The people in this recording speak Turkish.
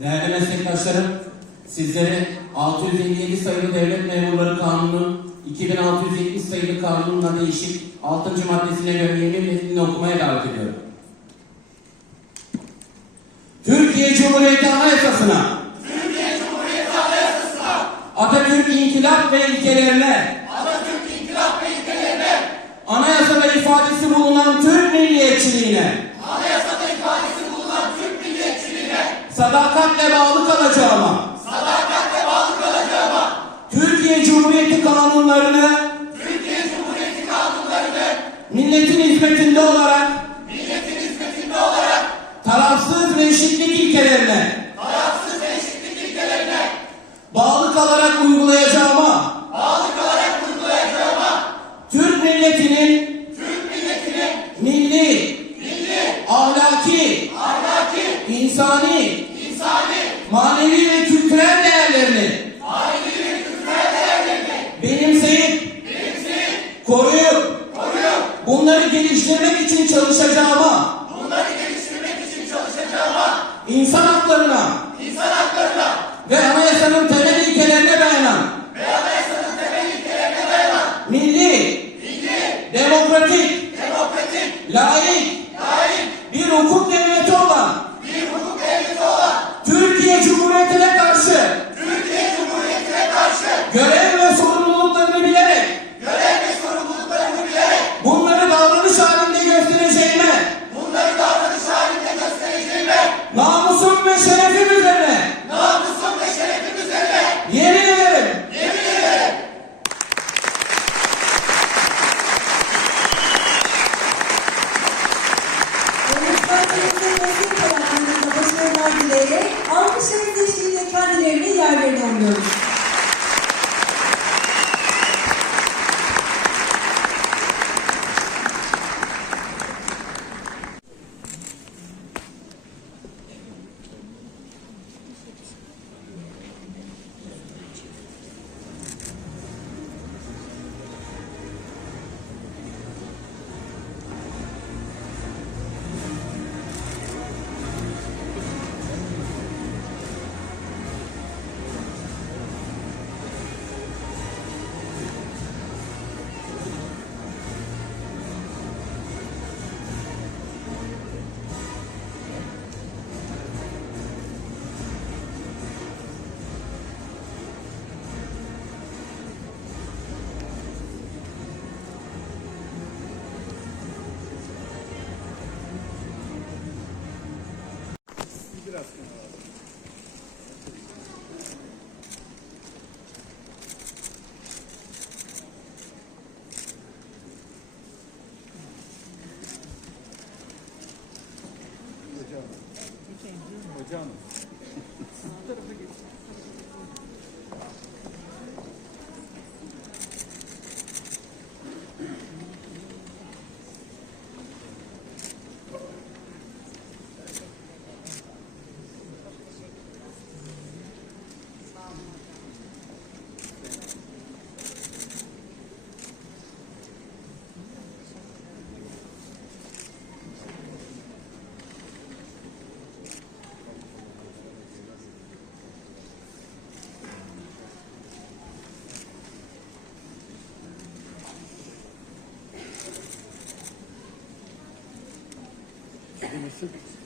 Değerli meslektaşlarım, sizlere 657 sayılı Devlet Memurları Kanunu, 2670 sayılı kanunla değişik 6. maddesine göre yemin metnini okumaya davet ediyorum. Türkiye Cumhuriyeti Anayasası'na Türkiye Cumhuriyeti Anayasası'na, Atatürk İnkılap ve ilkelerine Atatürk İnkılap ve ilkelerine, anayasada ifadesi bulunan Türk milliyetçiliğine sadakatle bağlı kalacağıma. Sadakatle bağlı kalacağıma, Türkiye Cumhuriyeti kanunlarını Türkiye Cumhuriyeti kanunlarını milletin hizmetinde olarak milletin hizmetinde olarak tarafsız ve eşitlik ilkelerine tarafsız ve eşitlik ilkelerine bağlı kalarak uygulayacağıma bağlı kalarak uygulayacağıma, Türk milletinin Türk milletinin milli, milli, ahlaki, ahlaki, insani, insani, manevi ve kültürel değerlerini. Manevi ve kültürel değerlerini. Benimseyip, benimseyip, koruyup, koruyup, bunları geliştirmek için çalışacağıma, bunları geliştirmek için çalışacağıma, insan haklarına insan haklarına ve anayasanın temel ilkelerine dayanan ve anayasanın temel ilkelerine dayanan milli, milli, demokratik, demokratik, layık başarılar dileyerek alkışlarınız eşliğinde kendilerini yerlerine alıyoruz. Hatice Hanım. in the city.